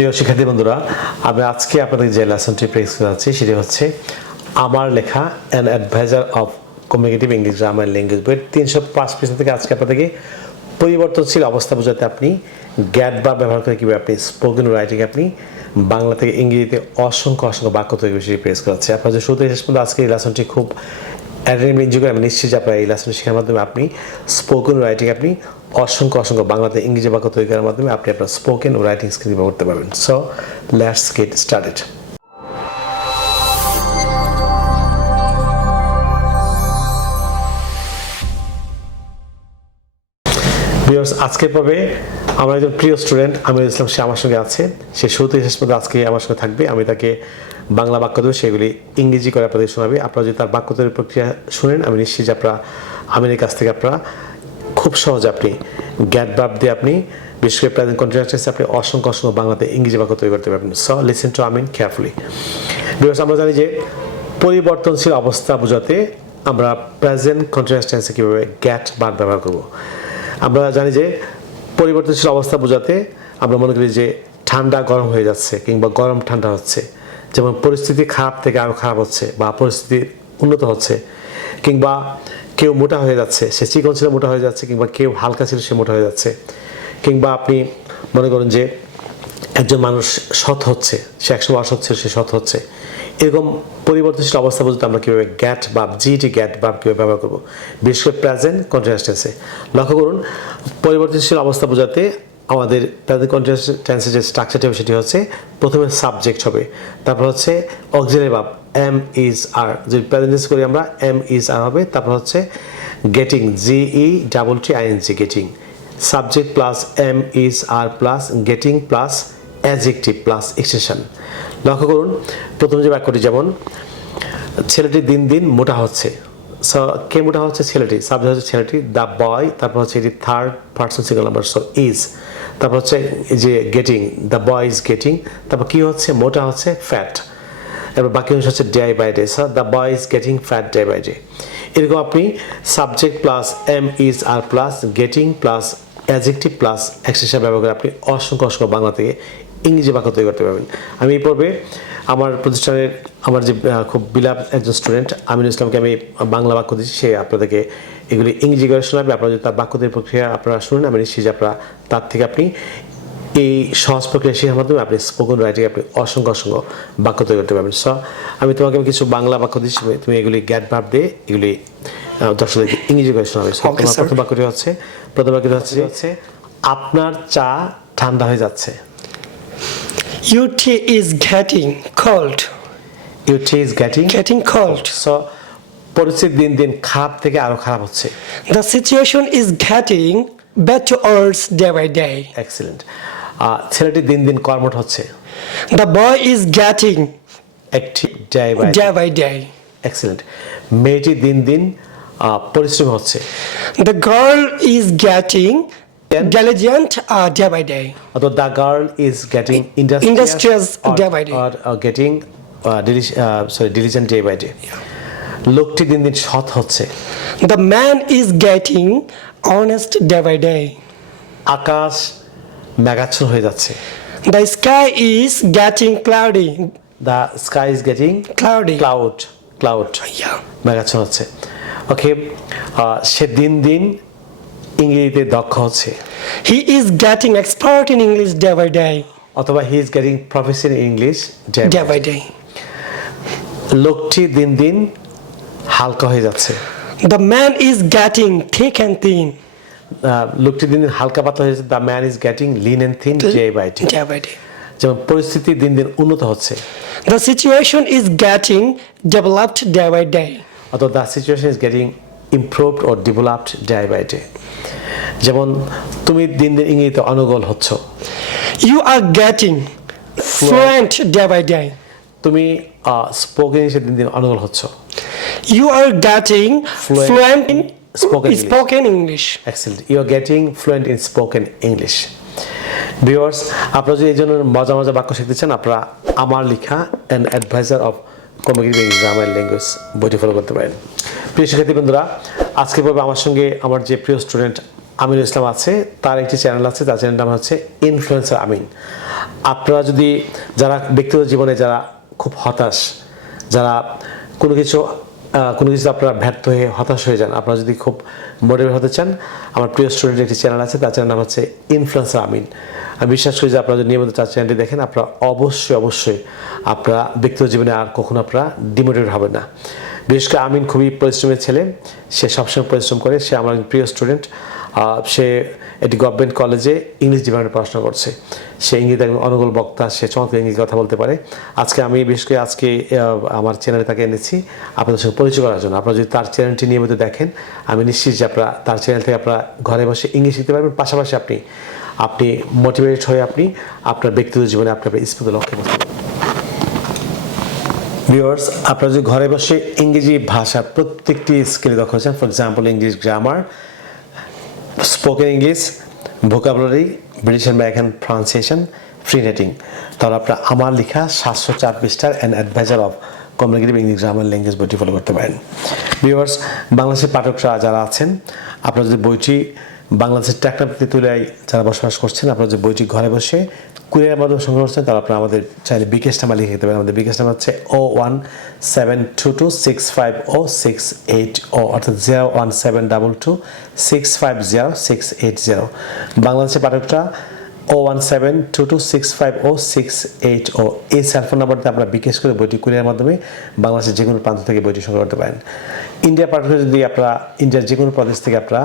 প্রিয় শিক্ষার্থী বন্ধুরা, আমি আজকে আপনাদের যে লেসনটি প্রেক্টিস করাচ্ছি সেটি হচ্ছে আমার লেখা an advisor of communicative English grammar language বইয়ের 305 পৃষ্ঠা থেকে আজকে আপনাদেরকে পরিবর্তনশীল অবস্থা বোঝাতে আপনি গ্যাট ভার্ব ব্যবহার করে কীভাবে আপনি স্পোকেন রাইটিং আপনি বাংলা থেকে ইংরেজিতে অসংখ্য বাক্য তৈরি বিষয়ে প্রেক্টিস করাচ্ছি। আপনার যে শুরুতে শেষ পর্যন্ত আজকে এই লেসনটি খুব অ্যাটেনটিভলি এনজয় করে আমি নিশ্চিত যে আপনার এই লেসন শেখার মাধ্যমে আপনি স্পোকেন রাইটিং আপনি অসংখ্য বাংলাতে ইংরেজি বাক্য তৈরি করার মাধ্যমে আপনি আপনার স্পোকেন রাইটিং স্কিল ব্যবহার করতে পারবেন। So let's get started. আজকের পর্বে আমার একজন প্রিয় স্টুডেন্ট আমিরুল ইসলাম, সে আমার সঙ্গে আছে। সে শুরুতে শেষ পর্যন্ত আজকে আমার সঙ্গে থাকবে। আমি তাকে বাংলা বাক্য দেবো, সেগুলি ইংরেজি করে আপনাদের শোনাবে। আপনারা যদি তার বাক্য তৈরির প্রক্রিয়া শুনেন, আমি নিশ্চিত যে আপনারা আমিরের কাছ থেকে আপনারা খুব সহজে আপনি গ্যাট ভার্ব দিয়ে আপনি বিশেষ করে প্রেজেন্ট কন্টিনিউয়াস টেন্সে আপনি অসংখ্য বাংলাতে ইংরেজি বাক্য তৈরি করতে পারবেন। So listen to Amin carefully. Because আমরা জানি যে পরিবর্তনশীল অবস্থা বোঝাতে আমরা প্রেজেন্ট কন্টিনিউয়াস টেন্সে কীভাবে গ্যাট ভার্ব ব্যবহার করব। আমরা জানি যে পরিবর্তনশীল অবস্থা বোঝাতে আমরা মনে করি যে ঠান্ডা গরম হয়ে যাচ্ছে কিংবা গরম ঠান্ডা হচ্ছে, যেমন পরিস্থিতি খারাপ থেকে আরও খারাপ হচ্ছে বা পরিস্থিতি উন্নত হচ্ছে, কিংবা কেউ মোটা হয়ে যাচ্ছে, সে চিকন ছিল মোটা হয়ে যাচ্ছে, কিংবা কেউ হালকা ছিল সে মোটা হয়ে যাচ্ছে, কিংবা আপনি মনে করেন যে একজন মানুষ সৎ হচ্ছে, সে একসময় অসৎ ছিল সে সৎ হচ্ছে। এরকম পরিবর্তনশীল অবস্থা বলতে আমরা কীভাবে গ্যাট ভার্ব গ্যাট ভার্ব কীভাবে ব্যবহার করবো, বিশেষ করে প্রেজেন্ট কন্টিনিউয়াস টেন্সে। লক্ষ্য করুন, পরিবর্তনশীল অবস্থা বোঝাতে আমাদের প্রেজেন্ট কন্টিনিউয়াস টেন্সের যে স্ট্রাকচারটি হবে সেটি হচ্ছে প্রথমে সাবজেক্ট হবে, তারপর হচ্ছে অক্সিলারি ভার্ব এম ইজ আর, যদি প্রেজেন্ট টেন্স করি আমরা এম ইজ আর হবে, তারপর হচ্ছে getting GETTING getting, subject plus am is are plus getting plus adjective plus extension. লক্ষ্য করুন, প্রথম যে বাক্যটি, যেমন ছেলেটি দিন দিন মোটা হচ্ছে। সো কে মোটা হচ্ছে? ছেলেটি। সাবজেক্ট হচ্ছে ছেলেটি, দ্য বয়, তারপর হচ্ছে এটি third person single number, so is, তারপর হচ্ছে যে getting, the boy is getting, তারপর কি হচ্ছে? মোটা হচ্ছে ফ্যাট, এবার বাকি অংশ হচ্ছে day by day, so the boy is getting fat day by day. এরকম আপনি subject plus am is are plus getting plus adjective plus extension ব্যবহার করে আপনি অসংখ্য বাংলা থেকে ইংরেজি বাক্য তৈরি করতে পারবেন। আমি এই পর্বে আমার প্রতিষ্ঠানের আমার যে খুব বিলাপ একজন স্টুডেন্ট আমিরুল ইসলামকে আমি বাংলা বাক্য দিচ্ছি, সে আপনাদেরকে এগুলি ইংরেজি করে শোনাবে। আপনারা যদি তার বাক্য তৈরির প্রক্রিয়া আপনারা শুনেন, আমি নিশ্চিত যে আপনারা তার থেকে আপনি এই সহজ প্রক্রিয়া শেখার মাধ্যমে আপনি স্পোকেন রাইটিং আপনি অসংখ্য বাক্য তৈরি করতে পারবেন। সো আমি তোমাকে কিছু বাংলা বাক্য দিচ্ছি, তুমি এগুলি গ্যাট ভার্ব দিয়ে এগুলি দর্শকদেরকে ইংরেজি করে শোনাবে। প্রথম বাক্যটি হচ্ছে আপনার চা ঠান্ডা হয়ে যাচ্ছে। Your tea is getting cold. Your tea is getting cold. So পরিস্থিতি দিন দিন খারাপ থেকে আরো খারাপ হচ্ছে। The situation is getting better worse day by day. Excellent. ছেলেটি দিন দিন কর্মঠ হচ্ছে। The boy is getting active day by day. Excellent. মেয়েটি দিন দিন পরিশ্রমী হচ্ছে। The girl is getting diligent day by day. Although the girl is getting industrious day by day. Or getting diligent day by day. লোকটি দিন দিন সৎ হচ্ছে। The man is getting honest day by day. আকাশ মেঘাচ্ছন্ন হয়ে যাচ্ছে। The sky is getting cloudy. The sky is getting cloudy. Cloud. Yeah. মেঘাচ্ছন্ন হচ্ছে। ওকে, সে দিন দিন ইংরেজিতে দক্ষ হচ্ছে। He is getting expert in English day by day. অথবা he is getting proficient in English day by day. লোকটি দিন দিন হালকা হয়ে যাচ্ছে। The man is getting thick and thin. লোকটি দিন দিন হালকা পাতলা হয়ে যাচ্ছে। The man is getting lean and thin day by day. যেমন পরিস্থিতি দিন দিন উন্নত হচ্ছে। The situation is getting developed day by day. অথবা the situation is getting improved or developed day by day. যেমন তুমি দিন দিন ইংরেজিতে অনর্গল হচ্ছ। You are getting fluent day by day. তুমি স্পোকেন ইংলিশে দিন দিন অনর্গল হচ্ছ। You are getting fluent in spoken English. Excellent. You are getting fluent in spoken English. Viewers, আপনারা যদি এই জন্য মজা বাক্য শিখতে চান, আপনারা আমার লেখা an advisor of communicative English grammar language বইটি ফলো করতে পারেন। প্রিয় শিক্ষার্থী বন্ধুরা, আজকে পর্বে আমার সঙ্গে আমার যে প্রিয় স্টুডেন্ট আমিনুল ইসলাম আছে, তার একটি চ্যানেল আছে, তার চ্যানেলটার নাম হচ্ছে ইনফ্লুয়েন্সার আমিন। আপনারা যদি যারা ব্যক্তিগত জীবনে যারা খুব হতাশ, যারা কোনো কিছু আপনারা ব্যর্থ হয়ে হতাশ হয়ে যান, আপনারা যদি খুব মোটিভেট হতে চান, আমার প্রিয় স্টুডেন্টের একটি চ্যানেল আছে, তার চ্যানেল নাম হচ্ছে ইনফ্লুয়েন্সার আমিন। আমি বিশ্বাস করি যে আপনারা যদি নিয়মিত তার চ্যানেলটি দেখেন, আপনারা অবশ্যই আপনারা ব্যক্তিগত জীবনে আর কখনো আপনারা ডিমোটিভেট হবেন না। বিশেষ করে আমিন খুবই পরিশ্রমের ছেলে, সে সবসময় পরিশ্রম করে, সে আমার প্রিয় স্টুডেন্ট। সে একটি গভর্নমেন্ট কলেজে ইংলিশ ডিপার্টমেন্টে পড়াশোনা করছে, সে ইংরেজিতে একজন অনুকূল বক্তা, সে চমৎকার ইংরেজি কথা বলতে পারে। আমি বিশেষ করে আজকে আমার চ্যানেলে তাকে এনেছি আপনাদের সঙ্গে পরিচয় করার জন্য। আপনারা যদি তার চ্যানেলটি নিয়মিত দেখেন, আমি নিশ্চিত যে আপনারা তার চ্যানেল থেকে আপনারা ঘরে বসে ইংলিশ শিখতে পারবেন, পাশাপাশি আপনি মোটিভেটেড হয়ে আপনার ব্যক্তিগত জীবনে আপনার স্ফূর্ত লক্ষ্যে পৌঁছাবেন। ভিউয়ার্স, আপনারা যদি ঘরে বসে ইংরেজি ভাষার প্রত্যেকটি স্কিলে দক্ষ হচ্ছেন, for example English grammar, spoken English, vocabulary, British American pronunciation, ফ্রি নেটিং, তাহলে আপনারা আমার লেখা 704 পৃষ্ঠার an advisor of communicative English grammar language বইটি ফলো করতে পারেন। ভিউয়ার্স, বাংলাদেশের পাঠকরা যারা আছেন, আপনারা যদি বইটি বাংলাদেশের টেকনাফ তেঁতুলিয়ায় যারা বসবাস করছেন, আপনারা যদি বইটি ঘরে বসে কুরিয়ার মাধ্যমে সংগ্রহ করছেন, তাহলে আপনারা আমাদের চাইলে বিকাশ নাম্বার লিখে দিতে পারেন। আমাদের বিকাশ নাম্বার হচ্ছে 01722650680, অর্থাৎ 01722650680। বাংলাদেশের পাঠকরা 01722650680, এই সেলফোন নাম্বারতে আপনারা বিকাশ করে বইটি কুরিয়ার মাধ্যমে বাংলাদেশের যে কোনো প্রান্ত থেকে বইটি সংগ্রহ করতে পারেন। ইন্ডিয়ার পাঠকরা যদি আপনারা ইন্ডিয়ার যে কোনো প্রদেশ থেকে আপনারা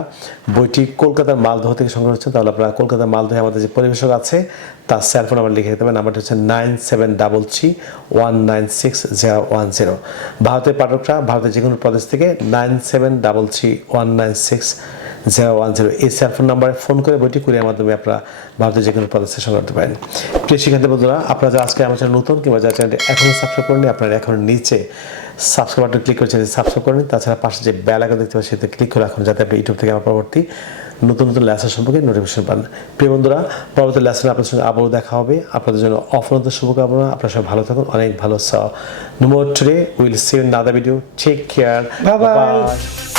বইটি কলকাতার মালদহ থেকে সংগ্রহ করছেন, তাহলে আপনারা কলকাতার মালদহে আমাদের যে পরিবেশক আছে তার সেলফোন নাম্বার লিখে দিতে পারেন। নাম্বারটি হচ্ছে 9733196010। ভারতের পাঠকরা ভারতের যে কোনো প্রদেশ থেকে 9733196010, এই সেলফোন নাম্বারে ফোন করে বইটি কুরিয়ার মাধ্যমে আপনারা ভারতের যে কোনো প্রদেশে সংগ্রহ করতে পারেন। প্রিয় শিক্ষার্থী বন্ধুরা, আপনারা যারা আজকে আমার চ্যানেল নতুন কিংবা যারা চ্যানেলটি এখনও সাবস্ক্রাইব করেননি, আপনারা এখন নিচে সাবস্ক্রাইব বাটন ক্লিক করে চ্যানেল সাবস্ক্রাইব করেন। তাছাড়া পাশে যে বেল আইকন দেখতে পাচ্ছেন সেটা ক্লিক করে রাখুন, যাতে আপনি ইউটিউব থেকে আমার পরবর্তী নতুন লেসন সম্পর্কে নোটিফিকেশন পান। প্রিয় বন্ধুরা, পরবর্তী লেসনে আপনার সঙ্গে আবারও দেখা হবে। আপনাদের জন্য অফুরন্ত শুভকামনা। আপনারা সবাই ভালো থাকুন, অনেক ভালো। No more today. We'll see you in another video. Take care. Bye bye. Bye.